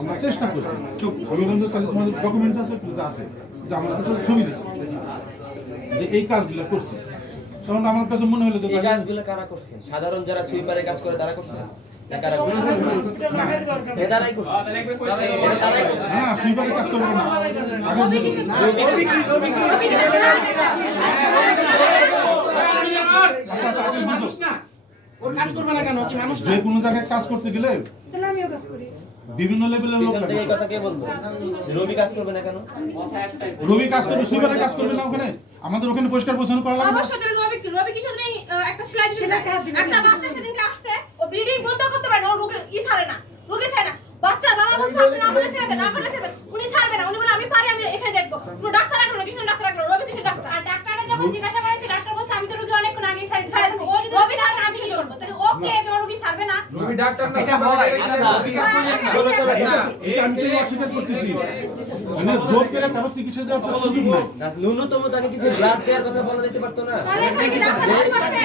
আমরা চেষ্টা করছি। তাহলে তোমাদের ডকুমেন্টস আছে আছে যে আমার কাছে ছবি দিচ্ছে। যে এই কাজগুলো করছি। তখন আমার কাছে মনে হলো যে এই কাজগুলো কারা করছেন? সাধারণ যারা সুইপারে কাজ করে তারা করছে? তারাই করছে? না সুইপারের কাজ করবে না। আগে আচ্ছা, আচ্ছা, আগে বুঝো। ওর কাজ করবে না কেন কি মানুষ যে কোনো জায়গায় কাজ করতে গেলে তাহলে আমিও কাজ করি। বিভিন্ন লেভেলের লোক পিছন এই কথা কে বলব রবি কাজ করবে না কেন? রবি কাজ করবে সুইপারের কাজ করবে না ওখানে? আমাদের ওখানে পরিষ্কার পরিচ্ছন্ন করা লাগবে আমার সাথে রবি রবি কি আহ, একটা সেলাই দিতে দিবে। একটা বাচ্চা সেদিনকে আসছে ও ব্লিডিং বন্ধ করতে পারে না ও রোগে ই ছাড়ে না রোগে ছাড়ে না। বাচ্চার বাবা বলছে আপনি না বলে ছেড়ে দেন না বলে ছেড়ে দেন উনি ছাড়বে না। উনি বলে আমি পারি আমি এখানে দেখব। কোনো ডাক্তার রাখল না কিসের ডাক্তার রাখল? রবি কিসের ডাক্তার? আর ডাক্তাররা যখন জিজ্ঞাসা করেছে ডাক্তার বলছে আমি তো রোগী অনেকক্ষণ আগে ছাড়ি ছাড়ছি ও যদি রবি ছাড়বে না, আমি কি করব? তাহলে ওকে যে ও রোগী ছাড়বে না এটা আমি তো অস্বীকার করতেছি। মানে জোর করে কারও চিকিৎসা দেওয়ার কোনো সুযোগ নাই। ন্যূনতম তাকে কিছু ব্লাড দেওয়ার কথা বলা যেতে পারতো না। তাহলে এখানে ডাক্তার পারবে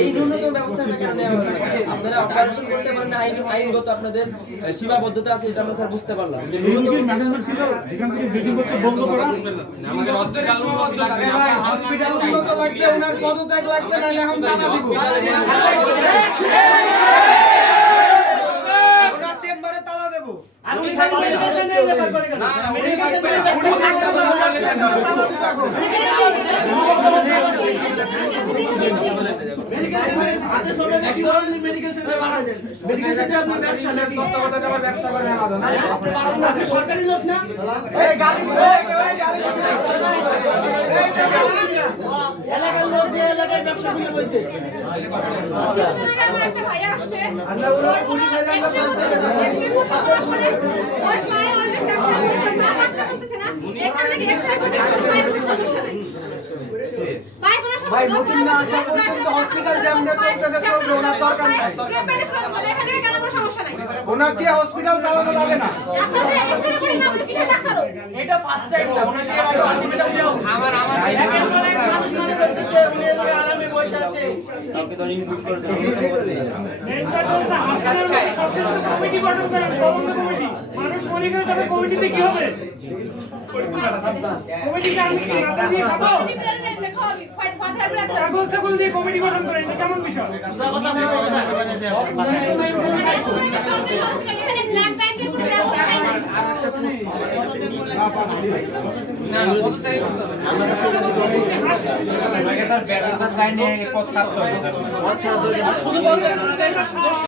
এই ন্যূনতম ব্যবস্থা না? আপনারা অপারেশন করতে পারেন আইন আইনগত আপনাদের সীমাবদ্ধতা আছে এটা আমরা স্যার বুঝতে পারলাম। ম্যানেজমেন্ট ছিল যেখান থেকে ব্লিডিং হচ্ছে বন্ধ করা। হসপিটাল লাগবে ওনার পদত্যাগ লাগবে এখন টানা দিব। সরকারি লোক না? গাড়ি। এলাকার লোক দিয়ে এলাকায় ব্যবসা খুলে বসে ভাই। নতুন না আসা পর্যন্ত হসপিটাল যেমনে চলতেছে চলবে, ওনার দরকার নাই। ওনার দিয়ে হসপিটাল চালানো যাবে না? এটা ফার্স্ট টাইম দিয়ে আমার আমার মানুষ মানুষ করতেছে উনি এভাবে আরামে বসে আছে কাউকে তো ইনপুট করে দেওয়া কমিটি গঠন করেন তদন্ত কমিটি মানুষ মনে করে তবে কমিটিতে কি হবে? আমি দিয়ে খাব? দিয়ে কমিটি গঠন করেন কেমন বিষয়? এখানে ব্লাড